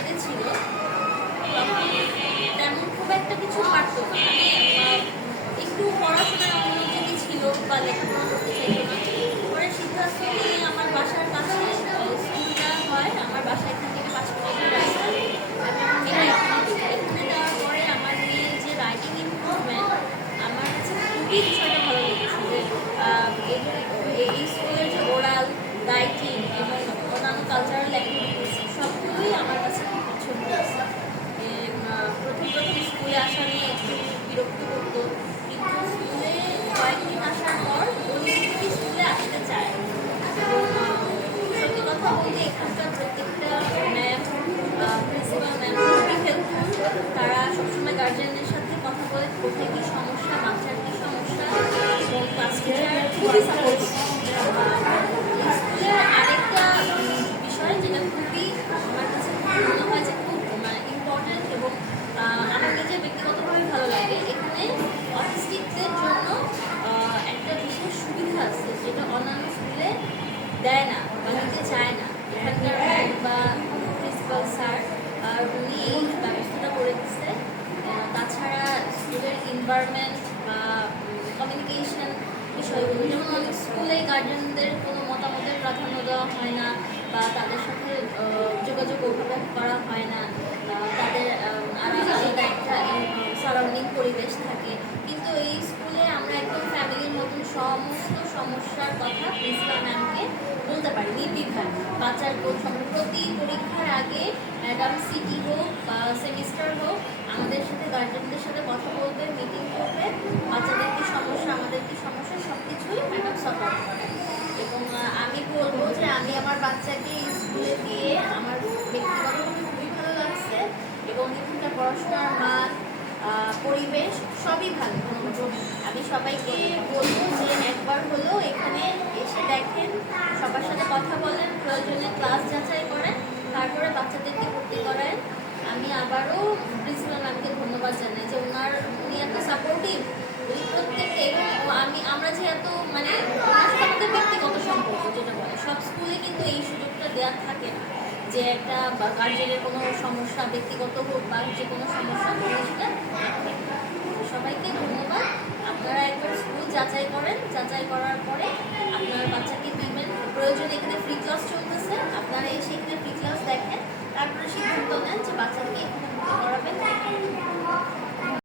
পেটে ছিল তখন তেমন খুব একটা কিছু পারতো না। একটু পড়াশোনায় অমনোযোগী ছিল বা লেখাপড়া করতে চাইতো না। পরে সিদ্ধান্ত নিয়ে আমার বাসার কাছে স্কুলটা হয়, আমার বাসা এখান থেকে 5 কিলোমিটার রাস্তা। এখানে যাওয়ার পরে আমার মেয়ের যে রাইটিং ইমপ্রুভমেন্ট, আমার কাছে খুবই বিষয়টা ভালো লেগেছে যে এই স্কুলের যে ওরাল রাইটিং এবং অন্যান্য কালচারাল অ্যাক্টিভিটিস সবগুলোই আমার কাছে খুব পছন্দ আছে। প্রথম স্কুলে আসা নিয়ে একটু বিরক্ত করতো, কিন্তু স্কুলে কয়েকদিন আসার পর উনি স্কুলে আসতে চায়। এবং সত্যি কথা বলতে এখানকার প্রত্যেকটা ম্যাম, প্রিন্সিপাল ম্যাম খুবই হেল্পফুল। তারা সবসময় গার্জিয়ানদের সাথে কথা বলে কোথায় কী সমস্যা, বাচ্চার কী সমস্যা, এবং ক্লাস টিচার খুবই সাপোর্ট। স্কুলের আরেকটা বিষয় যেটা খুবই আমার কাছে মনে হয় যে খুব ইম্পর্টেন্ট এবং আমার নিজের ব্যক্তিগতভাবে ভালো লাগে, এখানে অটিস্টিকদের জন্য একটা বিশেষ সুবিধা আছে যেটা অন্যান্য স্কুলে দেয় না বা নিতে চায় না। এখানকার বা প্রিন্সিপাল স্যার উনি এই ব্যবস্থাটা করে দিচ্ছে। তাছাড়া স্কুলের এনভায়রনমেন্ট বা কমিউনিকেশন বিষয়গুলো, যেমন অনেক স্কুলে গার্জিয়ানদের কোনো মতামতের প্রাধান্য দেওয়া হয় না বা তাদের সাথে যোগাযোগ ওভাবে করা হয় না, তাদের আলাদা একটা সারাউন্ডিং পরিবেশ থাকে। কিন্তু এই স্কুলে আমরা একদম ফ্যামিলির মতন সমস্ত সমস্যার কথা প্রিন্সিপাল ম্যামকে বলতে পারি নির্দ্বিধায়। বাচ্চার প্রতি পরীক্ষার আগে ম্যাডাম সিটি হোক বা সেমিস্টার হোক আমাদের সাথে গার্জেনদের সাথে কথা বলবে, মিটিং করবে, বাচ্চাদের কী সমস্যা, আমাদের কী সমস্যা, সব কিছুই ম্যাডাম সাপোর্ট করে। এবং আমি বলবো যে আমি আমার বাচ্চাকে স্কুলে দিয়ে আমার ব্যক্তিগতভাবে খুবই ভালো লাগছে এবং এখানকার পড়াশোনার মান, পরিবেশ সবই ভালো। আমি সবাইকে বলবো যে একবার হলেও এখানে এসে দেখেন, সবার সাথে কথা বলেন, প্রয়োজনে ক্লাস যাচাই করেন, তারপরে বাচ্চাদেরকে ভর্তি করেন। আমি আবারও প্রিন্সিপাল ম্যামকে ধন্যবাদ জানাই যে উনি এত সাপোর্টিভ। উনি প্রত্যেকটা এবং আমরা যে এত ওনার সাথে আমাদের ব্যক্তিগত সম্পর্ক যেটা বলে, সব স্কুলে কিন্তু এই সুযোগটা দেওয়া থাকে না যে একটা গার্জেনের কোনো সমস্যা ব্যক্তিগত হোক বা যে কোনো সমস্যা সেটা। সবাইকে ধন্যবাদ। আপনারা একবার স্কুল যাচাই করেন, যাচাই করার পরে আপনার বাচ্চাকে দিবেন। প্রয়োজনে এখানে ফ্রি ক্লাস চলতেছে, আপনারা এসে এখানে ফ্রি ক্লাস দেখেন, তারপরে সিদ্ধান্ত নেন যে বাচ্চাকে